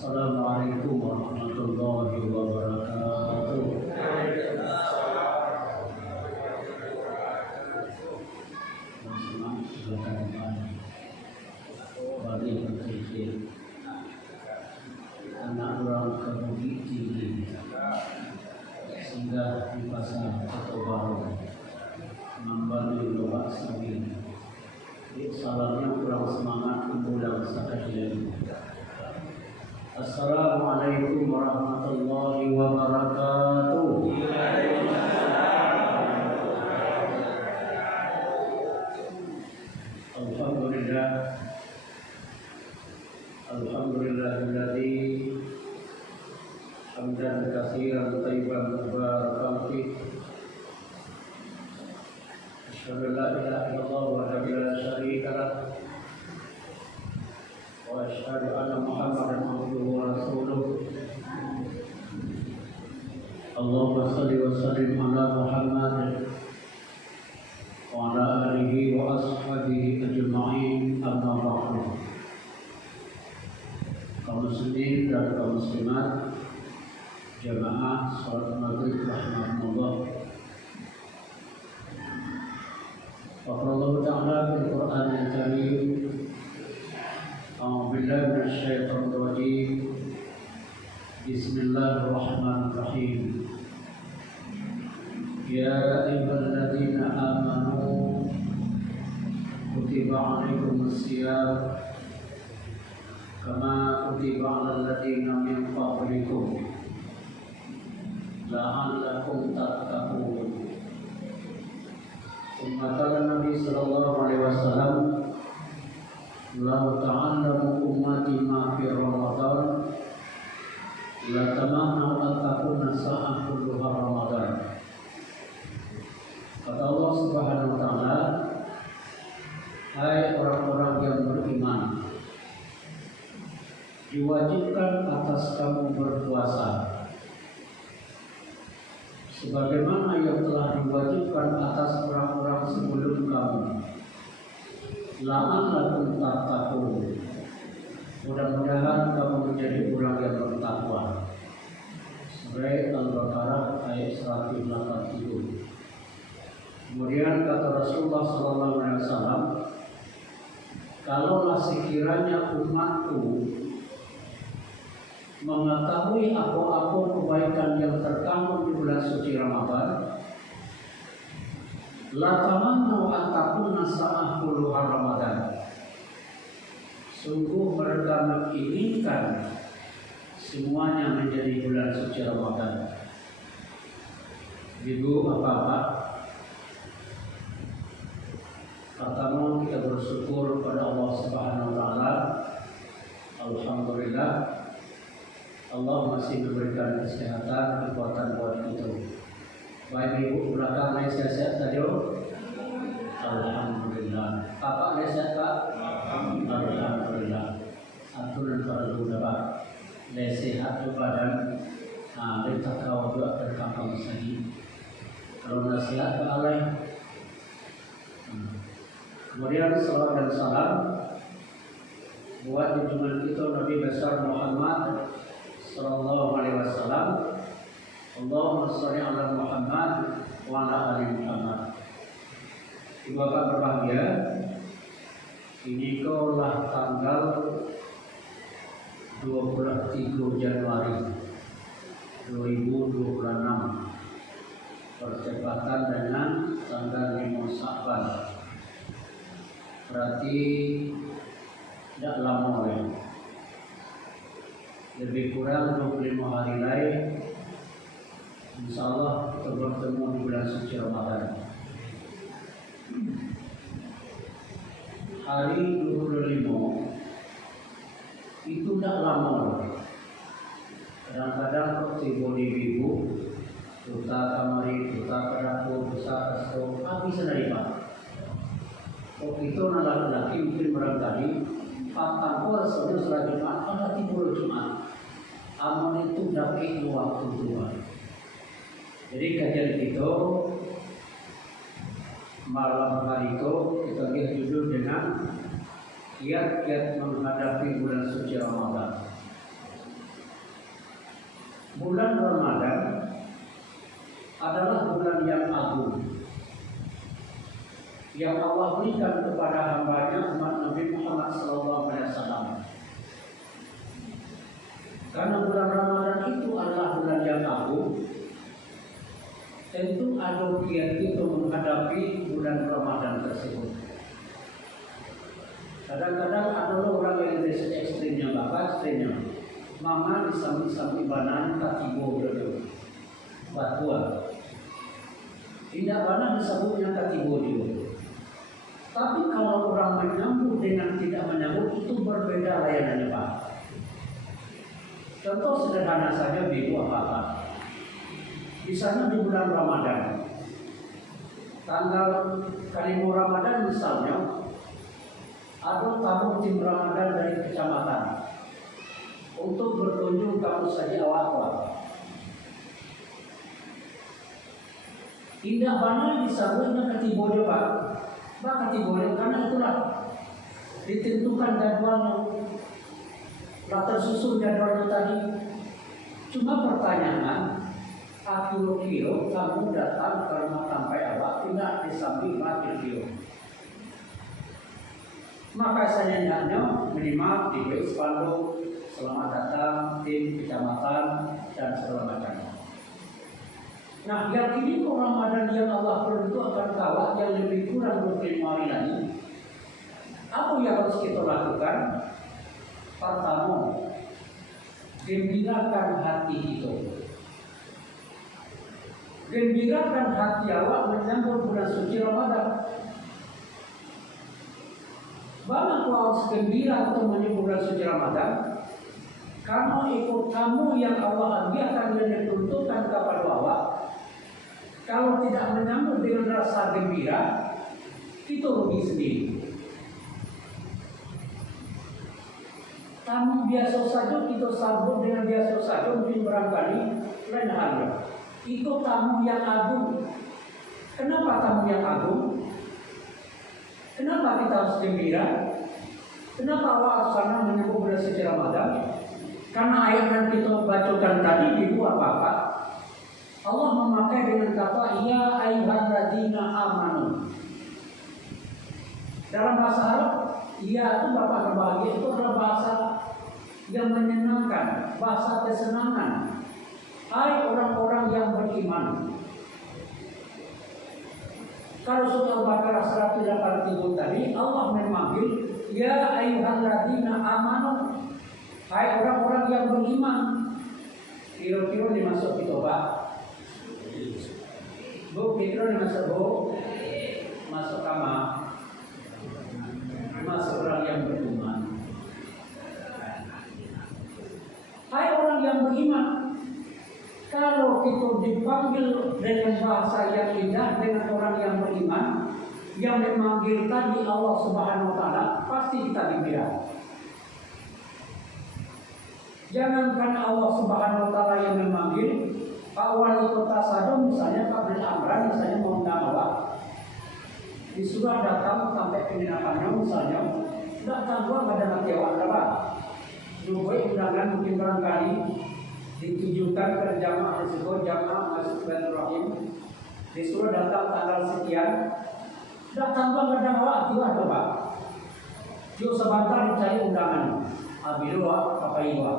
Assalamualaikum warahmatullahi wabarakatuh. Bagi berpikir anak orang kemudian tinggi sehingga dipasang atau baru membalik doa sabil. Salamnya kurang semangat membulang sekalian. Assalamualaikum warahmatullahi wabarakatuh. Alhamdulillah. Alhamdulillahilladzi hamdan katsiran thayyiban mubarakan fihi. Asyhadu an la ilaha illallah wahdahu la syarika lah. Wa asyhadu anna Muhammadan abduhu wa rasuluh. Allahumma shalli wa sallim ala Muhammad wa ala alihi wa ashabihi ajma'in, amma ba'du. Kaum muslimin dan kaum muslimat jamaah salat maghrib rahmatullah. Allah Ta'ala fil Qur'an al-Karim. A'udzu billahi minasy syaithanir rajim. Bismillahirrahmanirrahim. Ya ayyuhalladzina amanu kutiba 'alaikumus shiyam kama kutiba 'alal ladzina min qablikum la'allakum tattaqun. Kata Nabi sallallahu alaihi wasallam, "Lau ta'allamu ummati ma fi Ramadan, la tamannaw an takuna sa'ah kulluha Ramadan." Kata Allah Subhanahu wa taala, hai orang-orang yang beriman, diwajibkan atas kamu berpuasa sebagaimana yang telah diwajibkan atas orang-orang sebelum kamu. La'allakum tattaqun. Mudah-mudahan kamu menjadi orang yang bertakwa. Surah Al-Baqarah ayat 180. Kemudian kata Rasulullah SAW, kalaulah sekiranya umatku mengetahui apa-apa kebaikan yang terkandung di bulan suci Ramadan, la tamannu an takuna sa'ah kulluha Ramadan. Sungguh mereka menginginkan semuanya menjadi bulan suci Ramadan. Ibu bapak, pertama kita bersyukur pada Allah Subhanahu wa taala. Alhamdulillah, Allah masih memberikan kesehatan, kekuatan buat kita. Baik ibu belakang lain sehat saja. Alhamdulillah. Bapak lain sehat Pak? Alhamdulillah. Aturan para ulama lain sehat tu badan. Kita kau juga terkampang segi. Kalau nasihat ke Allah. Kemudian salawat dan salam buat junjungan kita Nabi besar Muhammad sallallahu alaihi wasallam. Allahumma shalli ala Muhammad wa ala ali Muhammad. Ibu bapak berbahagia, ini kaulah tanggal 23 Januari 2026 bertepatan dengan tanggal 5 Sya'ban. Berarti tidak lama ya. Lebih kurang 25 hari lain, insya Allah kita bertemu di bulan suci Ramadan. Hari 25 itu tidak lama. Kadang-kadang kok tiba di ibu, duta kamari, duta kedapur, duta kasur, habis dari Pak. Kok itu anak laki mungkin barangkali patang puasa setelah Jumat, pada tidur Jumat. Amal itu dapat waktu tua. Jadi kajian itu malam hari itu kita lihat judul dengan kiat-kiat menghadapi bulan suci Ramadan. bulan Ramadan adalah bulan yang agung yang Allah berikan kepada hambanya umat Nabi Muhammad SAW. Karena bulan Ramadan itu adalah bulan yang agung, tentu ada kiat itu menghadapi bulan Ramadan tersebut. Kadang-kadang ada orang yang dari ekstrimnya bapak, ekstrimnya mama disambut-sambut banan katibo dulu, batuan. Tidak banan disambutnya katibo dulu. Tapi kalau orang menyambut dengan tidak menyambut itu berbeda layanannya Pak. Contoh sederhana saja Ibu apa-apa. Di sana di bulan Ramadan, tanggal kalimu Ramadan misalnya, ada tamu tim Ramadan dari kecamatan untuk berkunjung kamu saja awal. Indah mana disambutnya ketibodo Pak. Bahkan diboleh karena itulah ditentukan jadwalnya, telah tersusun jadwalnya tadi. Cuma pertanyaan, kilo kamu datang ke rumah sampai awak tidak disambil kilo. Maka saya nyanyi minimal di spanduk selamat datang tim kecamatan dan segala macamnya. Nah, yakini Ramadan yang Allah beri itu akan kawat yang lebih kurang 25 hari lagi. Apa yang harus kita lakukan? Pertama, gembirakan hati itu. Gembirakan hati awak menyambut bulan suci Ramadan. Banyak harus gembira untuk menyambut bulan suci Ramadan. Karena ikut kamu yang Allah hadiahkan dan ditentukan kepada awak. Kalau tidak menyambut dengan rasa gembira, itu rugi sendiri. Tamu biasa saja kita sambut dengan biasa saja, mungkin barangkali lain halnya. Itu tamu yang agung. Kenapa tamu yang agung? Kenapa kita harus gembira? Kenapa Allah sana menyambut bulan suci Ramadan? Karena ayat yang kita bacakan tadi di apa-apa. Allah memakai dengan kata ya ayyuhalladzina amanu. Dalam bahasa Arab, ya itu Bapak berbahagia itu adalah bahasa yang menyenangkan, bahasa kesenangan. Hai orang-orang yang beriman. Kalau surah Al-Baqarah 183 tadi Allah memanggil ya ayyuhalladzina amanu. Hai orang-orang yang beriman. Kira-kira dimasuk itu Pak. Bu, kira masuk bu, masuk kamar, masuk orang yang beriman. Hai orang yang beriman, kalau kita dipanggil dengan bahasa yang indah dengan orang yang beriman, yang memanggil tadi Allah Subhanahu Wa Taala, pasti kita gembira. Jangankan Allah Subhanahu Wa Taala yang memanggil. Pak Wali Kota Sadong misalnya Pak Bin Amran misalnya mau undang awak disuruh datang sampai penginapannya misalnya datang gua nggak ada nanti awak berapa juga undangan mungkin barangkali ditujukan ke jamaah disebut jamaah masuk Rahim disuruh datang tanggal sekian datang gua nggak ada awak tiba ada Pak yuk sebentar dicari undangan abilu apa iwa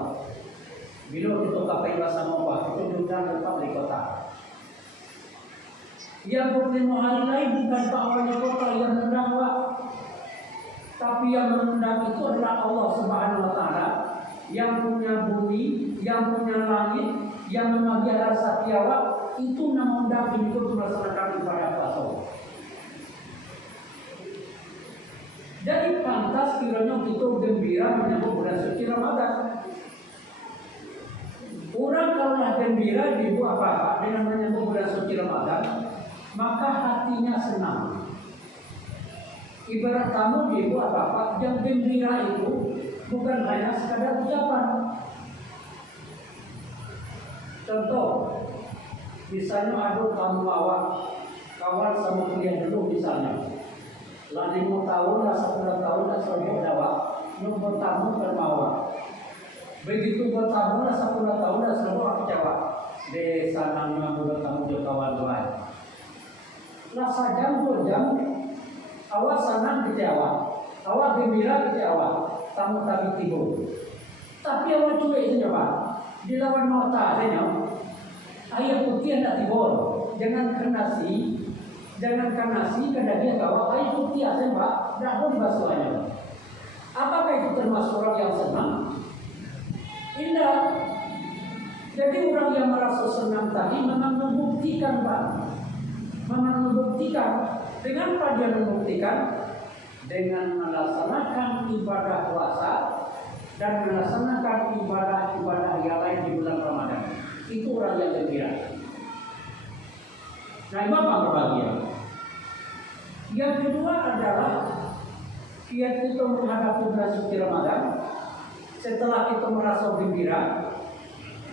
bila kita kapai bahasa Mawah, itu diundang tetap di kota. Yang bertemu hari lain bukan Pak Wali Kota yang mengundang Pak, tapi yang mengundang itu adalah Allah Subhanahu Wa Taala yang punya bumi, yang punya langit, yang memelihara satiawa itu mengundang untuk melaksanakan ibadah puasa. Jadi pantas kiranya kita gembira menyambut bulan suci Ramadan. Orang kalau gembira di apa-apa dengan menyambut bulan suci Ramadan, maka hatinya senang. Ibarat kamu di apa-apa yang gembira itu bukan hanya sekadar ucapan. Contoh, misalnya ada kamu awak kawan sama kuliah dulu misalnya, lah 5 tahun, lah 10 tahun, lah 10 tahun, nunggu tamu terbawa. Begitu bertahun 10 tahun dah semua kecewa. Desa namanya budak kamu dia kawan-kawan. Lah sajam 2 jam awak senang kecewa, awak gembira kecewa, tamu tadi tidur. Tapi awak cuba itu coba dilawan nota saja. Ayah putih hendak tidur, jangan nasi kada dia kawa ayah putih aja pak, dah pun basuhnya. Apakah itu termasuk orang yang senang? Indah. Jadi orang yang merasa senang tadi memang membuktikan pak, memang membuktikan. Dengan apa dia membuktikan? Dengan melaksanakan ibadah puasa dan melaksanakan ibadah-ibadah yang lain di bulan Ramadan. Itu orang yang gembira. Nah, itu apa berbahagia? Yang kedua adalah kita menghadapi bulan suci Ramadan. Setelah kita merasa gembira,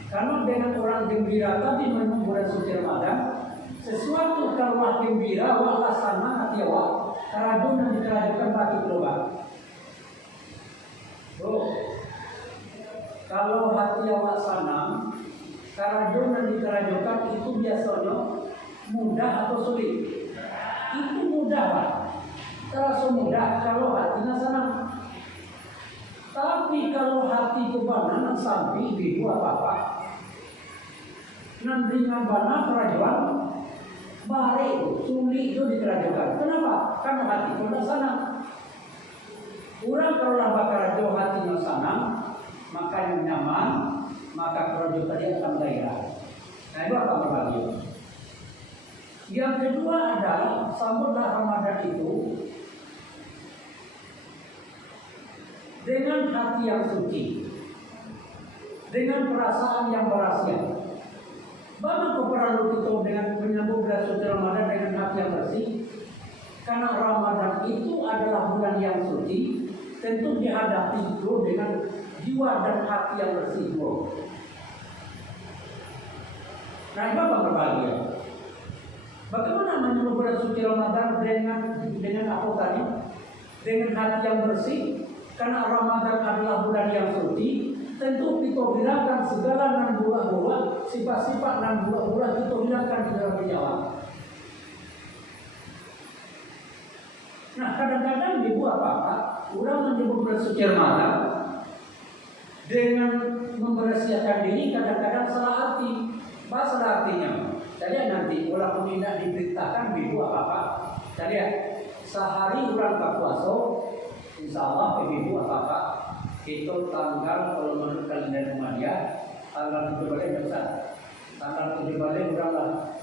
karena dengan orang gembira tadi menunggu bulan suci Ramadan, sesuatu kalau gembira, wah laksana hati awak, karena yang dikerajakan bagi keluar. Kalau hati awak senang, karena yang dikerajakan itu biasanya mudah atau sulit? Itu mudah pak, terasa mudah kalau hatinya senang. Tapi kalau hati kebanan sampai di apa-apa, nanti ngabana kerajaan baru sulit itu dikerajakan. Kenapa? Karena hati sudah senang. Orang kalau bakar jauh hatinya senang, maka yang nyaman, maka kerajaan tadi akan gairah. Nah itu akan berbahagia. Yang kedua adalah sambutlah Ramadan itu dengan hati yang suci, dengan perasaan yang berhasil. Bagaimana perlu kita dengan menyambut bulan suci Ramadan dengan hati yang bersih? Karena Ramadan itu adalah bulan yang suci, tentu dihadapi itu dengan jiwa dan hati yang bersih. Nah, itu apa berbahagia? Bagaimana menyambut bulan suci Ramadan dengan apa tadi? Dengan hati yang bersih. Karena Ramadan adalah bulan yang suci, tentu kita hilangkan segala nan buah-buah, sifat-sifat nan buah-buah kita hilangkan di dalam nyawa. Nah, kadang-kadang dibuat apa? Orang menyebut bulan suci Ramadan dengan membersihakan diri, kadang-kadang salah arti. Apa salah artinya? Jadi nanti walaupun tidak diberitakan dibuat apa? Jadi sehari orang tak puasa. Insya Allah ibu apa itu tanggal kalau menurut kalender Muhammadiyah tanggal 7 Balik besar, tanggal 7 Balik udahlah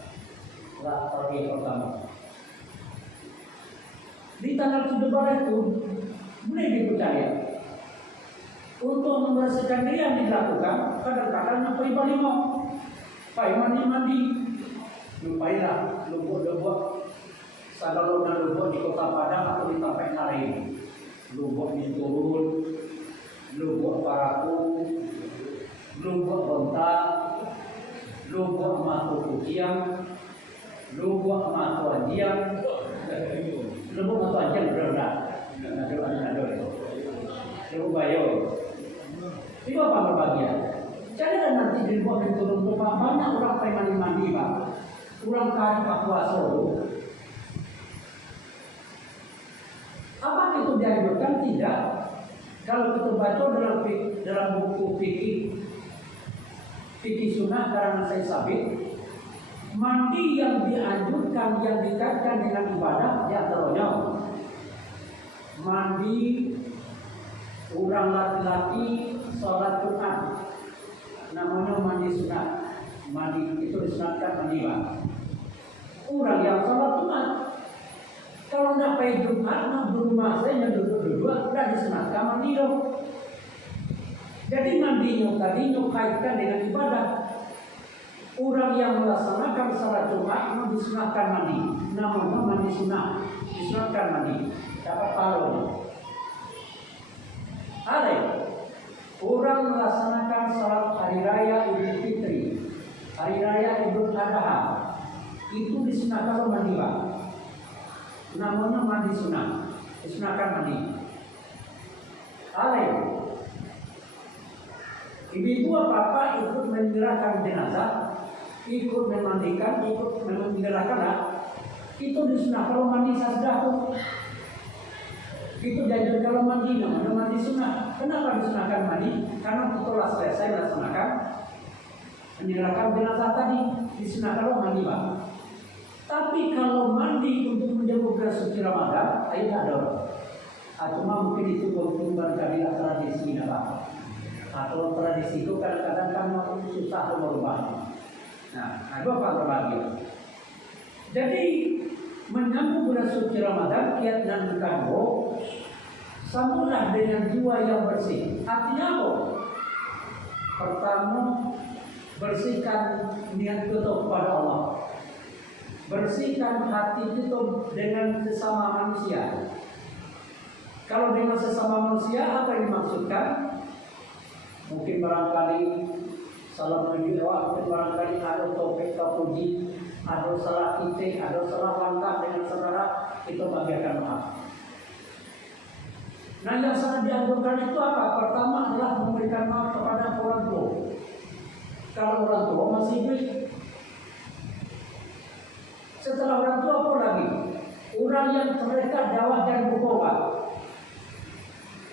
pergi pertama. Di tanggal 7 Balik itu boleh dipercaya untuk membersihkan diri yang dilakukan. Kadang-kadang sampai balimo, mandi, lumpailah lubuk-lubuk, sagalona lubuk di Kota Padang atau di Tapak Lain. Lubuk Minturun, lubuk Paraku, lubuk Bontak, lubuk Matu Kuciang, lubuk Matu Anjiang, lubuk Matu Anjiang benar-benar, lubuk Bayo. Itu apa berbahagia? Jadi kan nanti di lubuk Minturun itu banyak orang pengen mandi pak, orang kari pak puasa. Apa itu dianjurkan? Tidak. Kalau kita baca dalam buku fikih sunnah karena saya sabit, mandi yang dianjurkan yang dikaitkan dengan ibadah di antaranya mandi orang laki-laki sholat Jumat, namanya mandi sunat. Mandi itu disunatkan mandi pak. Orang yang sholat Jumat kalau nak pergi Jumat, nak berumah saya yang duduk-duduk, sudah disunatkan mandi dong. Jadi mandinya tadi kaitkan dengan ibadah. Orang yang melaksanakan salat Jumat, nak disunatkan mandi. Namanya mandi sunat, disunatkan mandi. Dapat pahala. Ada orang melaksanakan salat hari raya Idul Fitri, hari raya Idul Adha, itu disunatkan mandi pak. Namanya mandi sunat, disunahkan mandi. Ibu-ibu apa-apa ikut menyerahkan jenazah, ikut memandikan, ikut menyerahkan lah. Itu disunah kalau mandi sajdah tuh. Itu diajar kalau mandi, namanya mandi sunnah. Kenapa disunahkan mandi? Karena setelah selesai melaksanakan menyerahkan jenazah tadi, disunahkan kalau mandi Pak. Tapi kalau mandi untuk menjaga bulan suci Ramadan, ayo tak ada. Cuma mungkin itu berkembang dari tradisi Pak. Atau tradisi itu kadang-kadang kan susah merubah. Nah, ada apa terbagi? Jadi menyambut bulan suci Ramadan, kiat dan berkabo, sambutlah dengan jiwa yang bersih. Artinya apa? Pertama, bersihkan niat kita kepada Allah. Bersihkan hati kita dengan sesama manusia. Kalau dengan sesama manusia, apa yang dimaksudkan? Mungkin barangkali salah menuju doa, mungkin barangkali ada topik puji, ada salah titik, ada salah langkah dengan saudara, itu bagikan maaf. Nah, yang sangat dianjurkan itu apa? Pertama adalah memberikan maaf kepada orang tua. Kalau orang tua masih hidup, setelah orang tua apa lagi? Orang yang mereka dakwah dan bertobat.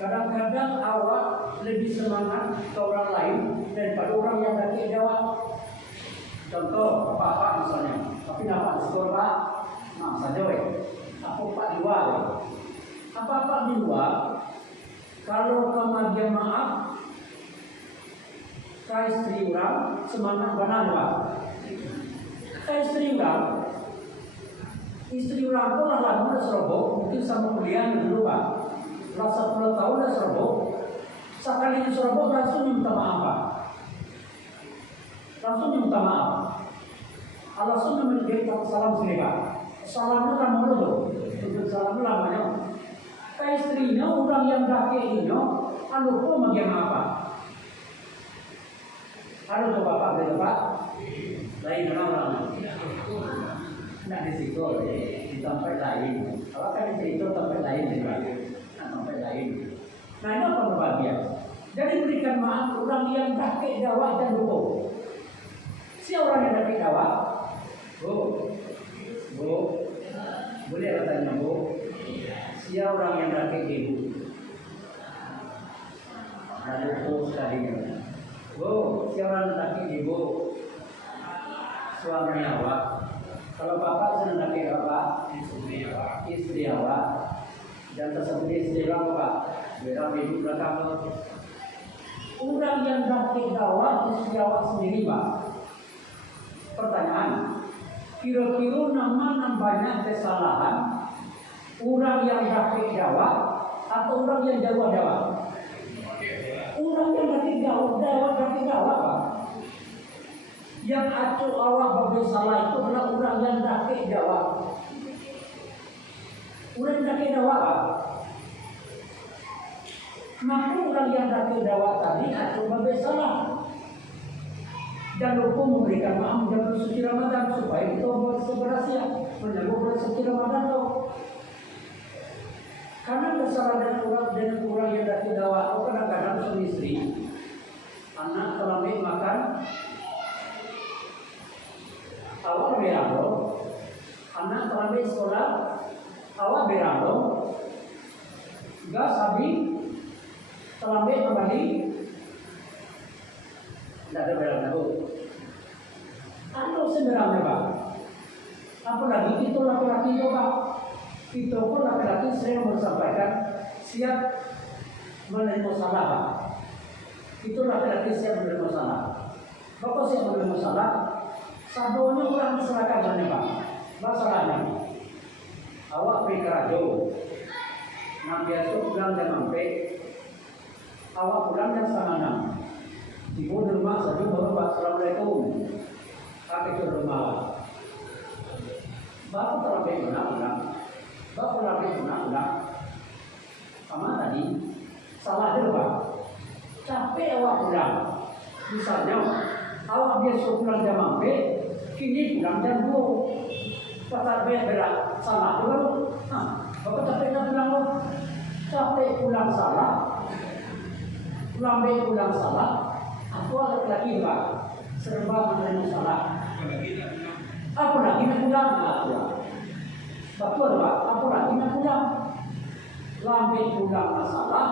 Kadang-kadang awak lebih semangat ke orang lain daripada orang yang lagi dakwah. Contoh, apa-apa misalnya, tapi dapat skor Pak, maaf saja aku Pak di luar. Apa-apa di luar, kalau kematian maaf, ke istri orang semangat benar Pak. Ke istri orang pun lama serobok, mungkin sama kuliah dulu Pak. Rasa 10 tahun dah serobok, sekali serobok langsung minta maaf Pak. Langsung minta maaf. Alasan menjadi salam sini Pak. Salamnya kan mau tuh, untuk salam lamanya. Ke istrinya orang yang kakek ini, anu pun bagaimana apa? Anu tuh Bapak betul Pak. Lain orang. Nak di situ, di tempat lain. Kalau kan di situ tempat lain Pak. Tempat lain. Nah ini apa berbahagia? Jadi berikan maaf orang yang kakek dakwah dan dukung. Si orang yang kakek dakwah. Bu, boleh katanya Bu? Siapa orang yang rakit ibu? Lalu Bu sekalinya. Bu, siapa orang yang rakit ibu? Suami awak. Kalau bapak senang rakit bapak, istri awak. Dan tersebut istri bapak. Beda ibu belakang. Orang yang rakit dakwah istri awak sendiri Pak. Pertanyaan. Kira-kira nama banyak kesalahan orang yang rakit dakwah atau orang yang dakwah? Orang yang rakit dakwah Pak. Yang acuh awak bersalah itu adalah orang yang rakit dakwah. Orang yang rakit dakwah Pak. Maka orang yang rakit dakwah tadi acuh bersalah. Dan hukum memberikan maaf menjaga suci Ramadan supaya kita berhasil menjaga bulan suci Ramadan itu. Karena kesalahan dengan orang yang dari dakwah itu kadang-kadang suami istri, anak terlambat makan, awal berangkat, anak terlambat sekolah, awal berangkat, gas habis, terlambat kembali. Tidak ada berangkat Bu. Atau sebenarnya Pak. Apalagi itu laki-laki itu Pak. Itu pun laki-laki sering menyampaikan siap menerima salah Pak. Itu laki-laki siap menerima salah. Bapak siap menerima salah. Sadonya orang diserahkan Pak. Masalahnya awak pergi ke radio. Nah biasa pulang jam 4. Awak pulang jam 5:30. Ibu di rumah saja baru Pak Assalamualaikum. Kakek ke rumah. Bapak terlambat pulang. Bapak terlambat pulang. Sama tadi salah dulu Pak. Capek awak pulang. Misalnya awak biasa pulang jam 4, kini pulang jam 2. Kata berat salah dulu. Bapak capek pulang. Capek pulang salah. Lambat pulang salah. Aku laki-laki Pak, serba menerima salah. Apalagi nak pulang, betul Pak, apalagi nak pulang. Lambat pulang masalah,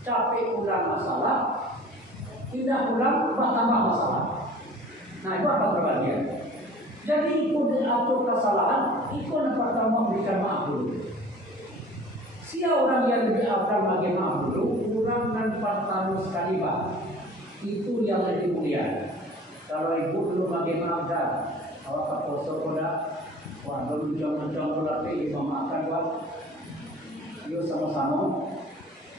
capek pulang masalah, tidak pulang tambah masalah. Nah itu apa berbahagia? Jadi ikut diatur kesalahan, ikut pertama memberikan maaf dulu. Siapa orang yang lebih akan bagi maaf dulu, kurang dan pertama sekali Pak. Itu yang lebih mulia. Kalau ibu dulu bagi maaf dah, awak kaposo koda, wah belum jam-jam berarti memaafkan Pak. Yuk sama-sama.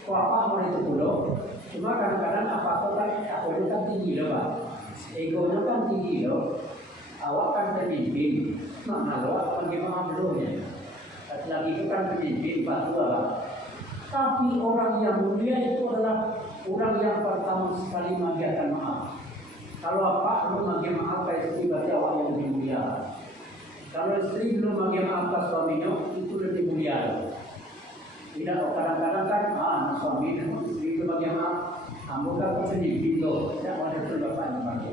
Kok apa mau itu dulu? Cuma kadang-kadang apa kan aku itu kan tinggi loh Pak. Egonya kan tinggi loh. Awak kan pemimpin. Mana awak bagi maaf dulu ya. Lagi itu kan pemimpin Pak Tua. Tapi orang yang mulia itu adalah orang yang pertama sekali mengajarkan maaf. Kalau apa belum mengajar maaf ke istri berarti awak yang lebih mulia. Kalau istri belum mengajar maaf ke suaminya itu lebih mulia. Tidak kadang-kadang kan suami dan istri itu mengajar maaf. Anggota pemimpin loh. Tidak ada perbedaan bagi.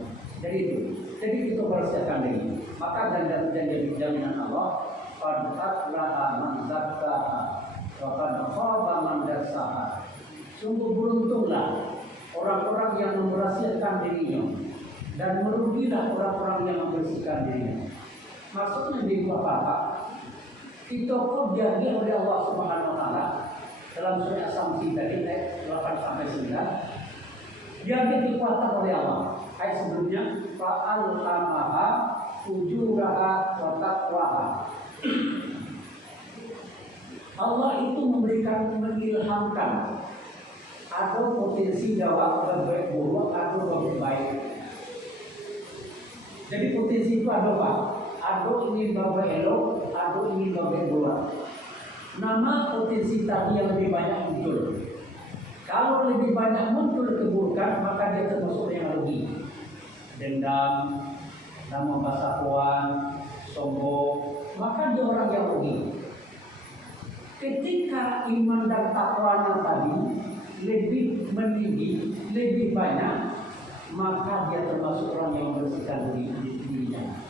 Jadi itu persiapkan diri. Maka janji jaminan Allah. Qad aflaha man zakkaha wa qad khaba man dassaha. Sungguh beruntunglah orang-orang yang memberasiakan dirinya dan merugilah orang-orang yang membersihkan dirinya. Maksudnya di apa? Kita kok dijanji oleh Allah Subhanahu wa taala dalam surah As-Samsi tadi ayat 8 sampai 9. Dia dikuatkan oleh Allah. Ayat sebelumnya fa'alhamaha fujuraha wa taqwaha. Allah itu memberikan mengilhamkan ada potensi jawab berbaik buruk atau berbaik baik. Jadi potensi itu ada apa? Ada ingin berbaik elok, ada ingin berbaik buruk. Nama potensi tadi yang lebih banyak muncul. Kalau lebih banyak muncul keburukan, maka dia termasuk yang rugi. Dendam, nama pasapuan, sombong, maka dia orang yang rugi. Ketika iman dan takwanya tadi lebih meninggi, lebih banyak, maka dia termasuk orang yang membersihkan dirinya.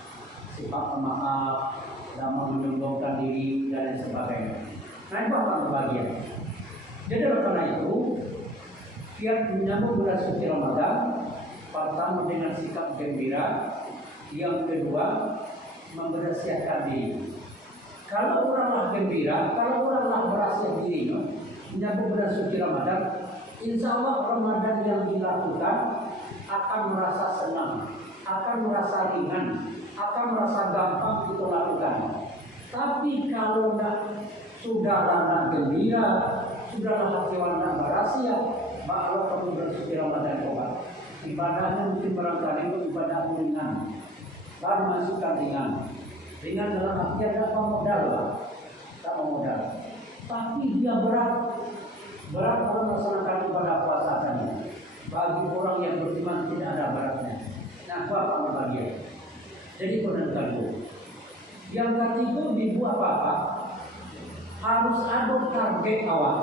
Sifat pemaaf, lama menyombongkan diri dan sebagainya. Nah itu akan berbahagia. Jadi karena itu, tiap menyambut bulan suci Ramadan, pertama dengan sikap gembira, yang kedua memberasiakan diri. Kalau oranglah gembira, kalau oranglah berasiat diri, menyambut bulan suci Ramadan, insya Allah Ramadan yang dilakukan akan merasa senang, akan merasa ringan, akan merasa gampang kita lakukan. Tapi kalau sudahlah gembira, sudahlah hati orang berasiat, maka Allah kamu bulan suci Ramadan coba. Ibadahnya mungkin barangkali ibadah ringan, baru masukkan ringan. Ringan dalam arti ada modal lah, tak modal. Tapi dia berat kalau melaksanakan ibadah puasa tadi. Bagi orang yang beriman tidak ada beratnya. Nah, apa berbahagia? Jadi penentuan. Yang ketiga dibuat apa? Harus ada target awal.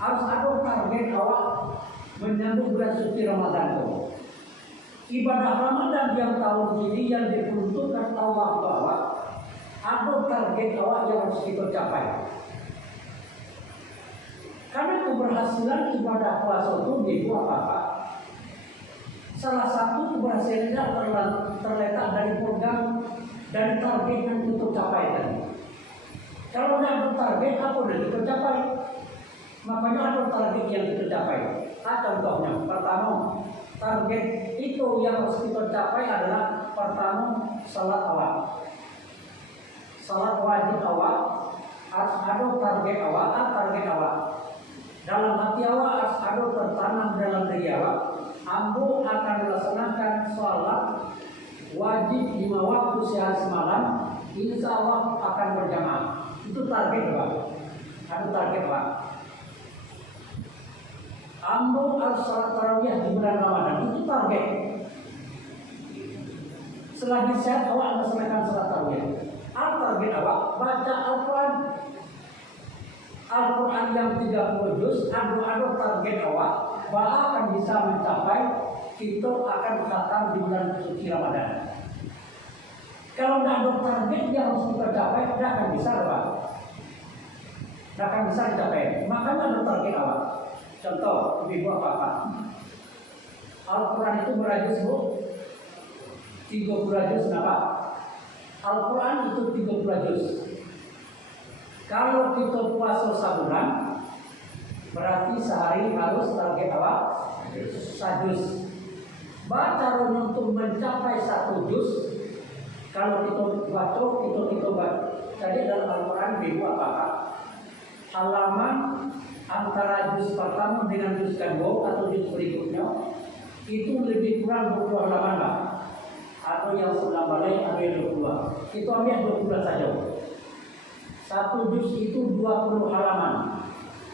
Harus ada target awal menyambut bulan suci Ramadan itu. Ibadah Ramadan yang tahun ini yang diperuntukkan Allah bahwa ada target awal yang harus kita capai. Karena keberhasilan ibadah puasa itu dibuat apa? Salah satu keberhasilannya terletak dari program dan target yang kita capai tadi. Kalau tidak ada target, apa yang kita capai? Makanya ada target yang kita capai. Contohnya, pertama, target itu yang harus kita capai adalah pertama salat awal. Salat wajib awal harus ada target awal. Dalam hati awal harus ada tertanam dalam diri awal. Ambo akan melaksanakan salat wajib 5 waktu sehari semalam. Insya Allah akan berjamaah. Itu target Pak. Ada target Pak. Ambo harus salat tarawih di bulan Ramadan. Itu target. Selagi sehat awak melaksanakan salat tarawih. Target awak baca Al-Quran. Al-Quran yang 30 juz, adu target awak, bahwa akan bisa mencapai kita akan khatam di bulan suci Ramadan. Kalau tidak ada target yang harus kita capai, tidak akan bisa, Pak. Tidak akan bisa dicapai. Makanya ada target awak. Contoh, ibu apa? Al-Quran itu berajus, Bu. 30 juz, kenapa? Al-Quran itu 30 juz. Kalau kita puasa sebulan, berarti sehari harus target awak 1 juz. Baca untuk mencapai 1 juz. Kalau kita baca. Jadi dalam Al-Quran ibu apa? Halaman antara juz pertama dengan juz kedua atau juz berikutnya itu lebih kurang 20 halaman, Pak. Atau yang sebelah balik ada yang 22. Itu ambil 12 saja. 1 juz itu 20 halaman.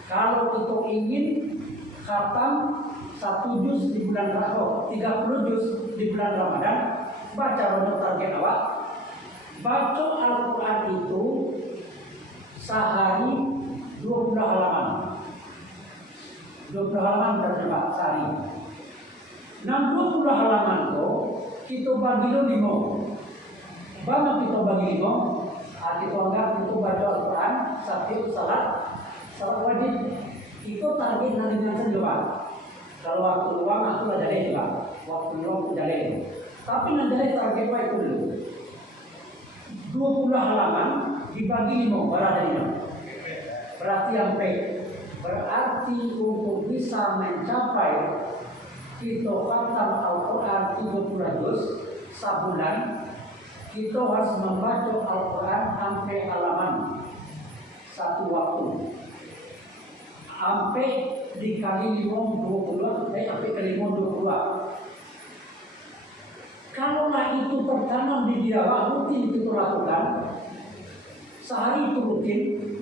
Kalau kita ingin khatam 1 juz di bulan Ramadan, 30 juz di bulan Ramadan, baca untuk target awak. Baca Al-Quran itu sehari 20 halaman. 20 halaman terjemah sehari. 60 halaman itu kita bagi 5. Bagaimana kita bagi 5? Kita anggap itu baca Al-Quran, satu salat wajib. Itu target nanti saja, Pak. Kalau waktu luang aku lah jadi, Pak. Waktu luang aku jadi. Tapi nanti target Pak itu dulu. 20 halaman dibagi 5, berada 5. Berarti yang baik. Berarti untuk bisa mencapai kita khatam Al-Quran 30 juz sebulan, kita harus membaca Al-Quran sampai halaman 1 waktu. Sampai dikali 5 20, sampai kali 5 22. Kalaulah itu tertanam di diri awak, rutin itu lakukan. Sehari itu rutin,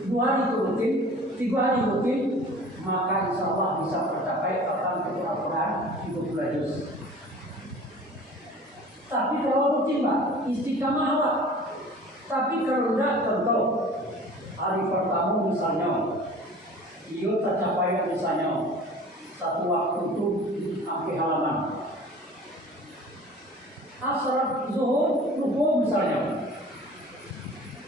2 hari itu rutin, 3 hari rutin, maka insya Allah bisa tercapai akan Al-Quran 30 juz. Tapi kalau rutin, Pak, istiqamah awak. Tapi kalau tidak, contoh hari pertama misalnya, ia tercapai misalnya 1 waktu itu sampai halaman. Asar, zuhur, ruku misalnya.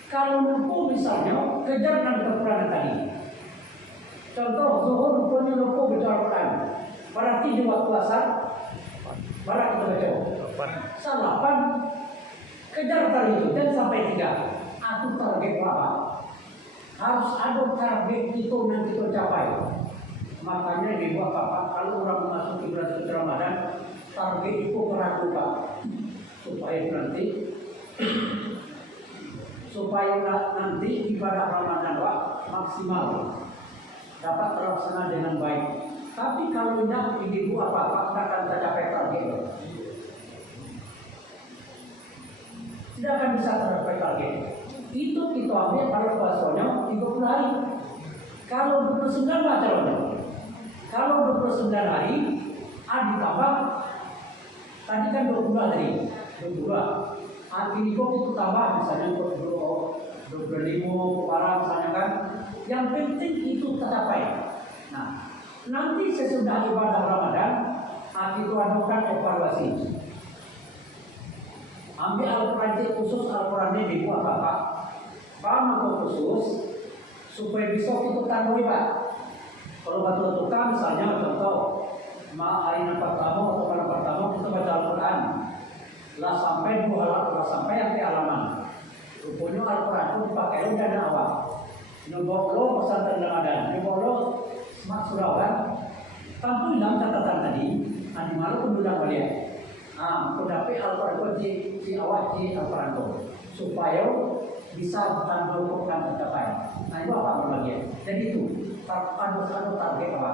Kalau ruku misalnya, kejarkan kekurangan tadi. Contoh zuhur, rukunya ruku baca Al-Quran. Berarti di waktu asar, berapa kita baca? Salapan. Kejar tadi itu dan sampai 3. Aku target berapa? Harus ada target itu nanti kita capai. Makanya dibuat apa? Kalau orang memasuki bulan suci Ramadan, target itu berlaku, Pak. Supaya nanti ibadah Ramadan, Pak, maksimal dapat terlaksana dengan baik. Tapi kalau tidak ibu apa akan tercapai target. Tidak akan bisa tercapai target. Itu kita ambil kalau puasanya 30 hari. Kalau 29 batalnya. Kalau 29 hari, ditambah tadi kan 20 hari. 22. Ini kok itu tambah misalnya 25 barang misalnya kan. Yang penting itu tercapai. Nah, nanti sesudah ibadah Ramadan, itu anukan evaluasi. Ambil Al-Quran khusus, Al-Quran ini dibuat apa? Paham khusus supaya bisa kita tanggung, Pak. Kalau batu tukang misalnya contoh hari pertama atau malam pertama kita baca Al-Quran lah sampai 2 halaman, lah sampai sampai halaman. Rupanya Al-Quran itu dipakai dari awal. Nombor lo pesantren Ramadan, nombor lo semak surawan. Tanpa hilang catatan tadi, adi malu penduduk balik. Pendapat Al-Quran di awal di Al-Quran itu supaya bisa tanggulkan tercapai. Nah itu apa berbagian? Jadi itu ada target apa?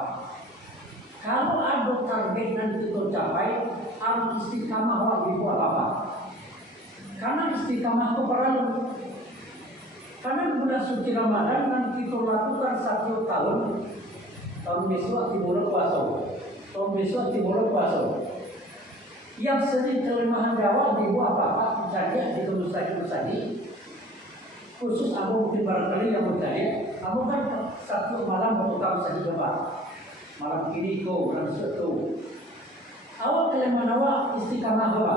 Kalau ada target nanti tercapai, harus istiqamah wajib buat apa? Karena istiqamah itu perlu. Karena bulan suci Ramadan nanti kita lakukan 1 tahun. Tahun besok dimulai puasa. Tahun besok dimulai puasa. Yang sering kelemahan Jawa dibuat apa? Saja di tulis tadi. Khusus aku mungkin barangkali yang bertanya, kamu kan 1 satu malam bertukar saja coba. Malam kini ko, malam suatu. Awak kalian awak istiqamah coba.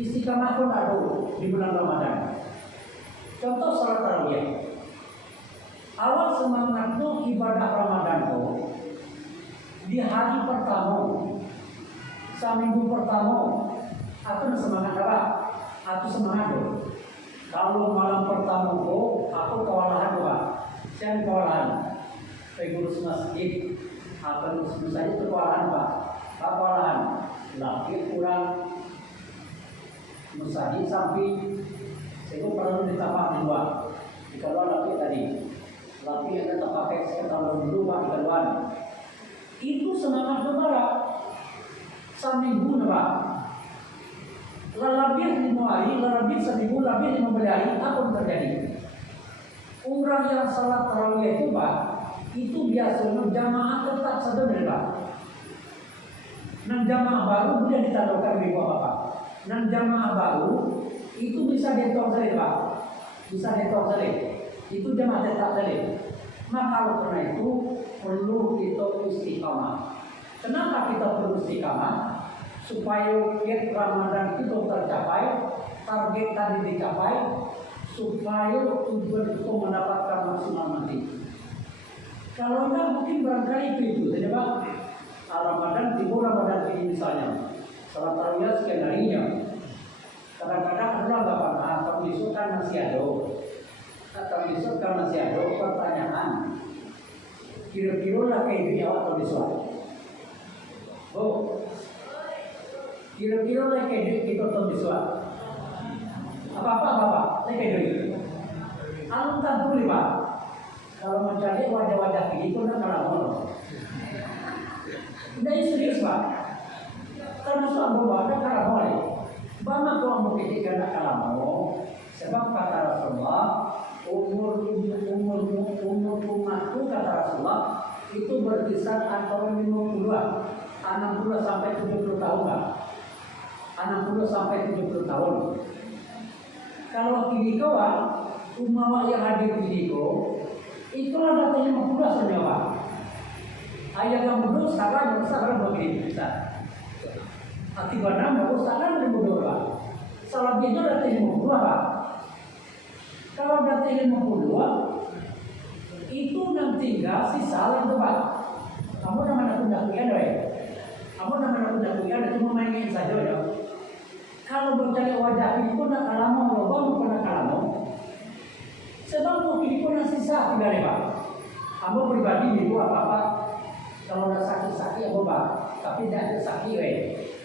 Istiqamah pun ada di bulan Ramadan. Contoh salat tarawih. Awak semangat tu ibadah Ramadan tu di hari pertama, seminggu pertama, aku semangat apa? Aku semangat tu. Kalau malam pertama tu, aku kewalahan tu, saya kewalahan. Pengurus masjid, apa itu saja kewalahan pak? Kewalahan. Laki kurang masjid sampai itu perlu ditambah dua. Kalau laki tadi, laki yang tetap pakai sekitar dulu pak dikeluaran. Itu semangat lebaran seminggu pak. Lebih 5 hari, lebih seminggu, lebih 15 hari, apa yang terjadi? Orang yang salat tarawih itu pak, itu biasanya jamaah tetap sebenarnya pak. Dan jamaah baru boleh ditandukkan di bawah apa? Dan jamaah baru itu bisa dihitung saja pak, bisa dihitung saja. Itu jamaah tetap saja. Maka karena itu perlu kita istiqamah. Kenapa kita perlu istiqamah? Supaya Ramadan itu tercapai, target tadi dicapai, supaya tujuan itu mendapatkan maksimal nanti. Kalau enggak mungkin barangkali itu, jadi pak, Ramadan tiba Ramadan ini misalnya, salat tarawih sekian harinya. Kadang-kadang ada bapak, atau besok kan masih ada. Atau besok kan masih ada pertanyaan. Kira-kira lah kayak gini atau besok. Oh, kira-kira lah kayak gitu atau besok. Apa-apa bapak, saya kayak gini. Alun tak boleh pak. Kalau mencari wajah-wajah ini pun kan kalau tidak serius pak. Karena suatu bapak kalau boleh. Bama kau memikirkan kalamo, sebab kata Rasulullah, umur umatku kata Rasulullah itu berkisar antara 50 sampai 70 tahun pak. 60 sampai 70 tahun. Kalau kini kawan, umawa yang hadir di kau, itu ada 50 saja pak. Ayat yang bodoh sekarang begini bisa. Akibatnya bagus sekarang bodoh pak. Salah itu ada 50 pak. Kalau ada 50 itu nanti tinggal sisa yang pak. Kamu namanya kundakian doy. Kamu namanya kundakian cuma main saja ya. Kalau bercari wajah itu nak kalamo, lobang pernah kalamo. Sebab mungkin pun sisa tidak ada pak. Kamu pribadi itu apa? Kalau ada sakit-sakit apa pak? Tapi tidak ada sakit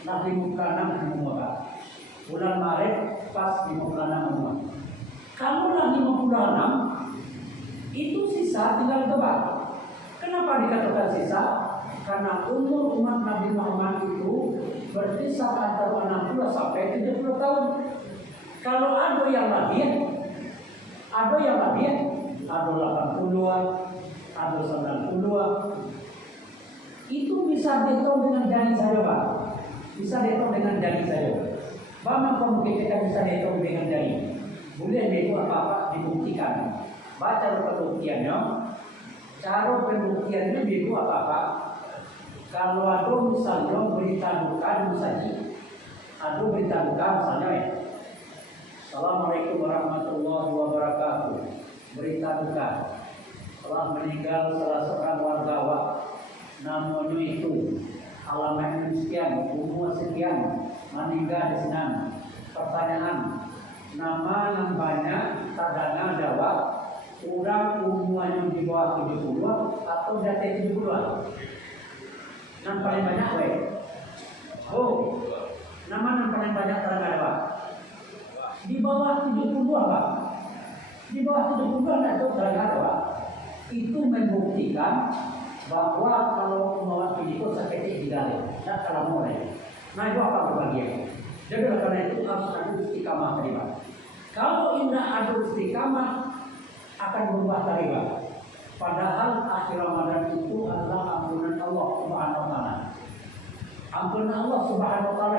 nah di muka 6 di muka. Bulan Maret pas di muka 6 kamu lagi 56 itu sisa tinggal tebak. Kenapa dikatakan sisa? Karena umur umat Nabi Muhammad itu berkisar antara 60 sampai 70 tahun. Kalau ada yang lahir, ada 80, ada 90, itu bisa dihitung dengan jari saja pak. Bisa dihitung dengan jari saja. Bagaimana mungkin kita bisa dihitung dengan jari? Boleh itu apa-apa dibuktikan. Baca pembuktiannya. Cara pembuktiannya itu apa-apa. Kalau ada misalnya berita duka misalnya, ada berita duka misalnya Assalamualaikum warahmatullahi wabarakatuh. Berita duka telah meninggal salah seorang warga awak, namanya itu alamatnya sekian, umur sekian, meninggal di sana. Pertanyaan, nama yang banyak tadana jawab, orang umurnya di bawah 70 atau di atas 70. Yang paling banyak oh, nama yang paling banyak tadana jawab di bawah 70 pak. Di bawah 70 ada tadana jawab. Itu membuktikan bahwa kalau mewakili itu sakit digali, tidak kalah mulai. Nah itu apa berbagian? Jadi karena itu harus ada istiqamah tadi pak. Kalau tidak ada istiqamah akan berubah tadi pak. Padahal akhir Ramadan itu adalah ampunan Allah Subhanahu Wa Taala. Ampunan Allah Subhanahu Wa Taala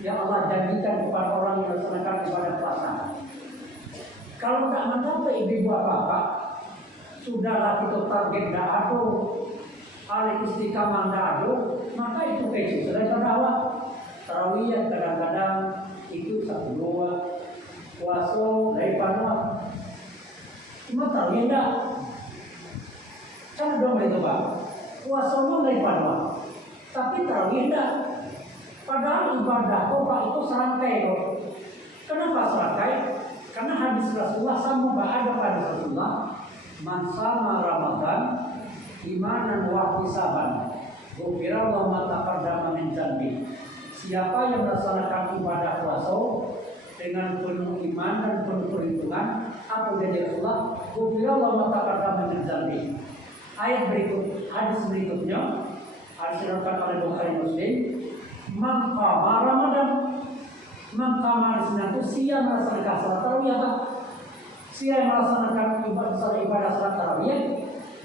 yang Allah janjikan kepada orang yang melaksanakan ibadah puasa. Kalau tidak mencapai ibu apa-apa, sudahlah itu target dah ado, alih istiqamah dah ado, maka itu kesu sudah terdawa. Tarawih kadang-kadang itu 1 2 puasa dari panua. Cuma tarawih enggak. Kan dong itu Pak. Puasanya dari panua. Tapi tarawih enggak. Padahal ibadah Pak itu serangkai kok. Kenapa serangkai? Karena hadis Rasulullah sama ada hadis Rasulullah, man sama Ramadan imanan wa ihtisaban, ghufira lahu ma taqaddama min dzanbi. Siapa yang melaksanakan ibadah puasa dengan penuh iman dan penuh perhitungan, apa jadi Rasulullah? Ghufira lahu ma taqaddama min dzanbi. Ayat berikut, hadis berikutnya, hadis diriwayatkan oleh Bukhari Muslim, man qama Ramadan. Man qama itu siapa melaksanakan salat tarawih apa? Siapa melaksanakan ibadah salat tarawih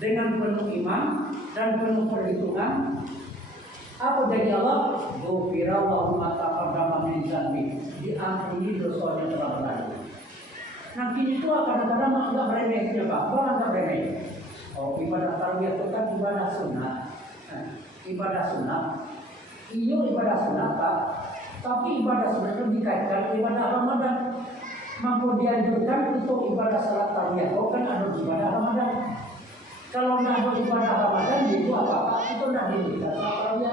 dengan penuh iman dan penuh perhitungan, apa jadi Allah? Ghufira lahu ma taqaddama min dzanbi. Diampuni dosanya telah berlalu. Nah kini itu kadang-kadang menganggap remehnya Pak, anggap remeh. Oh ibadah tarawih itu kan ibadah sunnah. Ibadah sunnah. Iya ibadah sunnah Pak. Tapi ibadah sunnah itu dikaitkan ibadah Ramadan. Mampu dianjurkan untuk ibadah salat tarawih. Oh kan ada ibadah Ramadan. Kalau tidak ada ibadah Ramadan itu apa? Itu tidak diminta salat tarawih.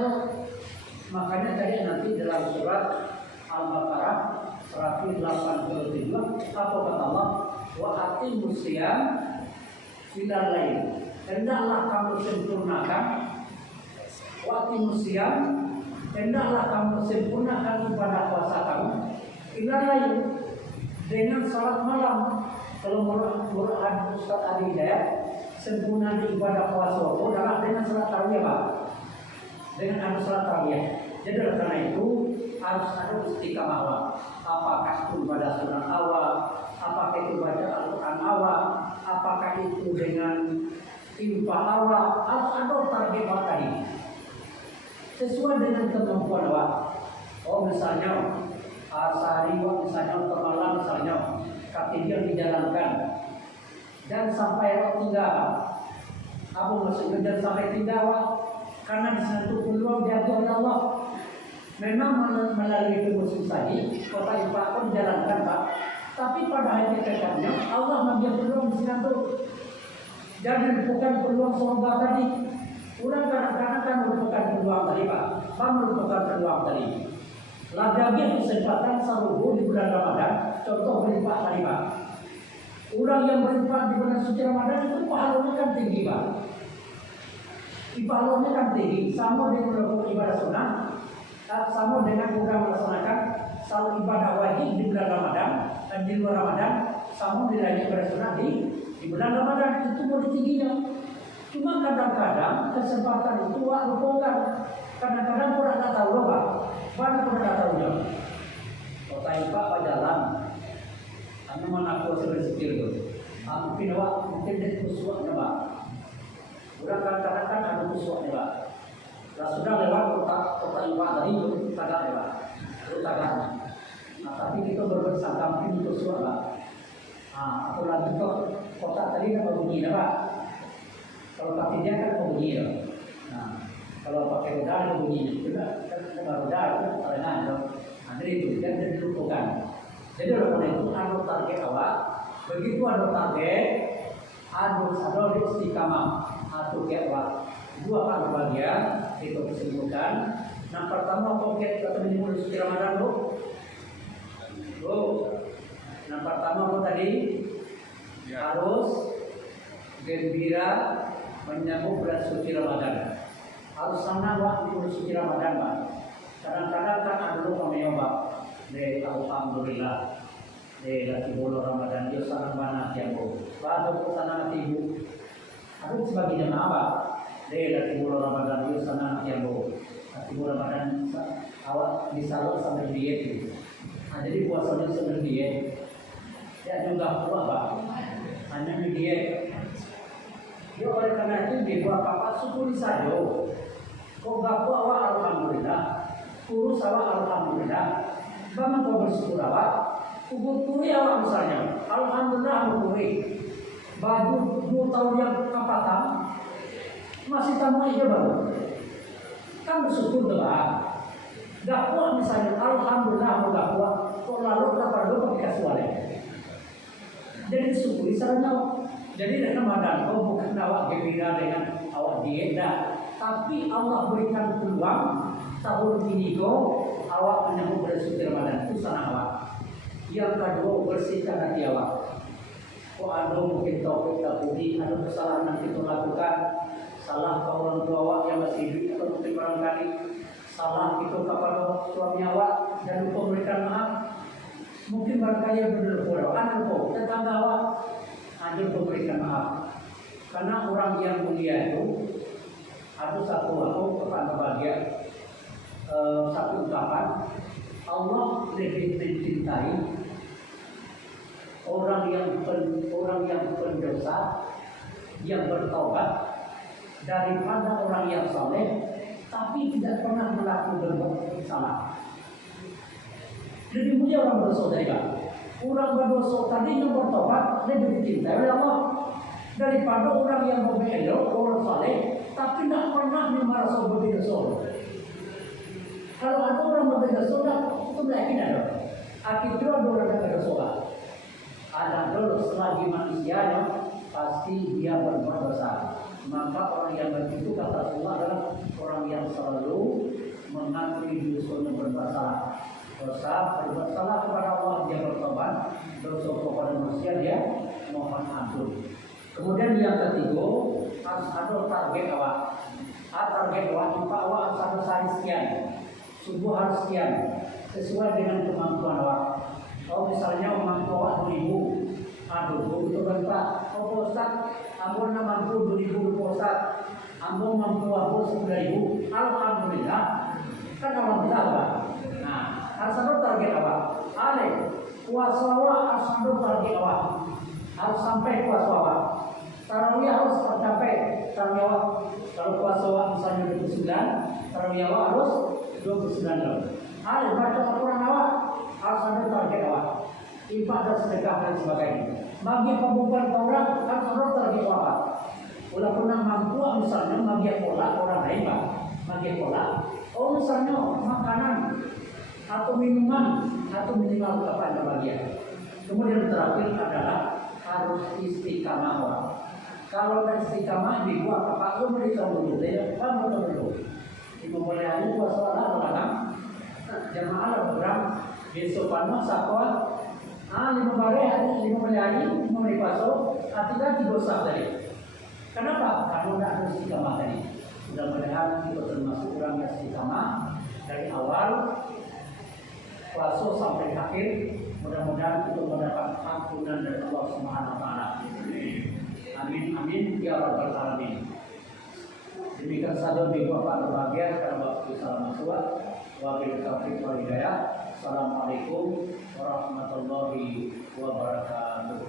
Makanya tadi nanti dalam surat Al-Baqarah 182 apa kata Allah? Wa aqimus shiyam ilal lail. Hendaklah kamu sempurnakan wa aqimus shiyam, hendaklah kamu sempurnakan ibadah puasa kamu ilal lail dengan salat malam. Kalau menurut Ustaz Adi Hidayat, sempurna ibadah puasa itu adalah dengan salat tarawih Pak. Dengan salat tarawih. Jadi karena itu harus ada istiqamah. Apakah itu ibadah sunnah awal, apakah itu baca Al-Quran awal, apakah itu dengan infak awal, harus ada target tadi. Sesuai dengan kemampuan awak. Oh misalnya sehari misalnya atau malam misalnya kategori dijalankan dan sampai awak tinggal. Apa maksudnya dan sampai tinggal awak? Karena di sana itu peluang diatur oleh Allah. Memang melalui musim tadi kota infak pun dijalankan Pak. Tapi pada hakikatnya Allah memberi peluang di sana itu. Jadi bukan peluang surga tadi. Orang kadang-kadang kan merupakan peluang tadi Pak. Apa merupakan peluang tadi? Lagi kesempatan saluhu di bulan Ramadan. Contoh berinfak tadi Pak. Orang yang berinfak di bulan suci Ramadan itu pahalanya kan tinggi Pak. Pahalanya kan tinggi. Sama dengan melakukan ibadah sunnah, sama dengan orang melaksanakan selalu ibadah wajib di bulan Ramadan dan di luar Ramadan, sama dengan ibadah sunnah di bulan Ramadan itu boleh tingginya. Cuma kadang-kadang kesempatan itu lupakan. Kadang-kadang orang tak tahu loh Pak. Mana orang tak tahu loh. Kota Ipa Pak jalan. Anu mana aku sebersikir tu. Mungkin awak mungkin dia kusuaknya Pak. Orang kadang-kadang ada kusuaknya Pak. Lah sudah lewat kota Ipa tadi itu tagak ya Pak. Itu tagak. Nah tapi kita bersangka mungkin kusuak Pak. Nah aku lagi kota tadi kan berbunyi Pak. Kalau pakai dia kan bunyi ya. Nah, kalau pakai udara bunyi juga kan udara itu karenanya dong. Nah, jadi itu kan jadi dilupakan. Jadi oleh itu ada target awak. Begitu ada target, ada istiqamah atau awak. Dua kan bagian itu disebutkan. Nah, pertama konkret kata minimal suci Ramadan bu. Nah, pertama apa tadi? Harus gembira menyambut bulan suci Ramadan. Harus senang waktu bulan suci Ramadan Pak. Kadang-kadang kan ada dulu kami nyoba. Alhamdulillah. Lagi bulan Ramadan dia sangat banyak yang bu. Baru sana ibu. Aku sebagai jemaah Pak. Lagi bulan Ramadan dia sangat yang bu. Lagi bulan Ramadan awak disalur sampai diet. Nah, jadi puasanya sambil diet. Ya juga puas Pak. Hanya diet. Ya oleh karena itu dibuat apa syukuri saja. Kau gapu awak alhamdulillah, kurus awak alhamdulillah. Bagaimana kau bersyukur awak? Kubur awak misalnya, alhamdulillah kuburi. baju 2 tahun yang kapatan masih tambah aja baru. Kan bersyukur doa. Gak kuat misalnya, alhamdulillah gak kuat. Kok lalu kapan lu pakai kasuale? Jadi syukuri sarana. Jadi dengan Ramadan kau bukan awak gembira dengan awak diet dah. Tapi Allah berikan peluang tahun ini kau awak menyambut bersyukur Ramadan itu sana awak. Yang kedua bersihkan hati awak. Kau ada mungkin taufik tak budi, ada kesalahan yang kita lakukan. Salah ke orang tua awak yang masih hidup atau mungkin barangkali salah itu kepada suami awak dan lupa memberikan maaf. Mungkin barangkali yang benar-benar anak kau tetangga awak hanya memberikan maaf. Karena orang yang mulia itu ada satu waktu kepada bahagia satu ungkapan Allah lebih mencintai orang yang pendosa yang bertobat daripada orang yang saleh tapi tidak pernah melakukan berbuat salah. Lebih mulia orang berdosa orang berdosa tadi yang bertobat lebih dicintai oleh Allah daripada orang yang berbelok orang saleh tapi tidak pernah merasa berdosa. Kalau ada orang berdosa itu yakin ada. Akhirnya ada orang yang berdosa. Ada dulu selagi manusianya pasti dia berbuat dosa. Maka orang yang begitu kata Allah adalah orang yang selalu mengakui dosanya berbuat salah. Dosa berbuat salah kepada Allah dia bertobat, dosa kepada manusia dia mohon ampun. Kemudian yang ketiga harus ada target awak. Target awak jumpa awak harus ada sehari sekian, subuh harus sekian, sesuai dengan kemampuan awak. Kalau misalnya mampu awak 2.000, aduh itu kan Pak, oh Ustaz, ampun mampu 2.000 Ustaz, ampun mampu aku 10.000, alhamdulillah, kan alhamdulillah Pak. Nah, harus ada target awak. Ale, puasa awak harus ada target awak, harus sampai puasa awak. Tarawih harus tercapai tarawih awak. Kalau puasa awak misalnya 29, tarawih awak harus 29. Ale, baca Al-Quran awak harus ada target awak. Ibadah sedekah dan sebagainya. Bagi pembukaan orang harus ada target awak. Ulah pernah mampu misalnya bagi pola orang lain Pak, bagi pola. Oh misalnya makanan atau minuman atau minimal apa yang bagian. Kemudian terakhir adalah harus istiqamah orang. Kalau tidak istiqamah dibuat apa? Lu berikan dulu, ya, kamu dulu. Dimulai hari puasa orang jamaah berang besok panas sakwa 5 hari mulai paso artinya 3 sah tadi. Kenapa? Karena tidak ada istiqamah tadi. Mudah-mudahan kita termasuk orang yang istiqamah dari awal paso sampai akhir. Mudah-mudahan kita mendapat ampunan dari Allah Subhanahu wa taala. Amin amin ya rabbal alamin. Demikian saja Bapak berbahagia karena waktu salam suat. Wabillahi taufiq wal hidayah. Assalamualaikum warahmatullahi wabarakatuh.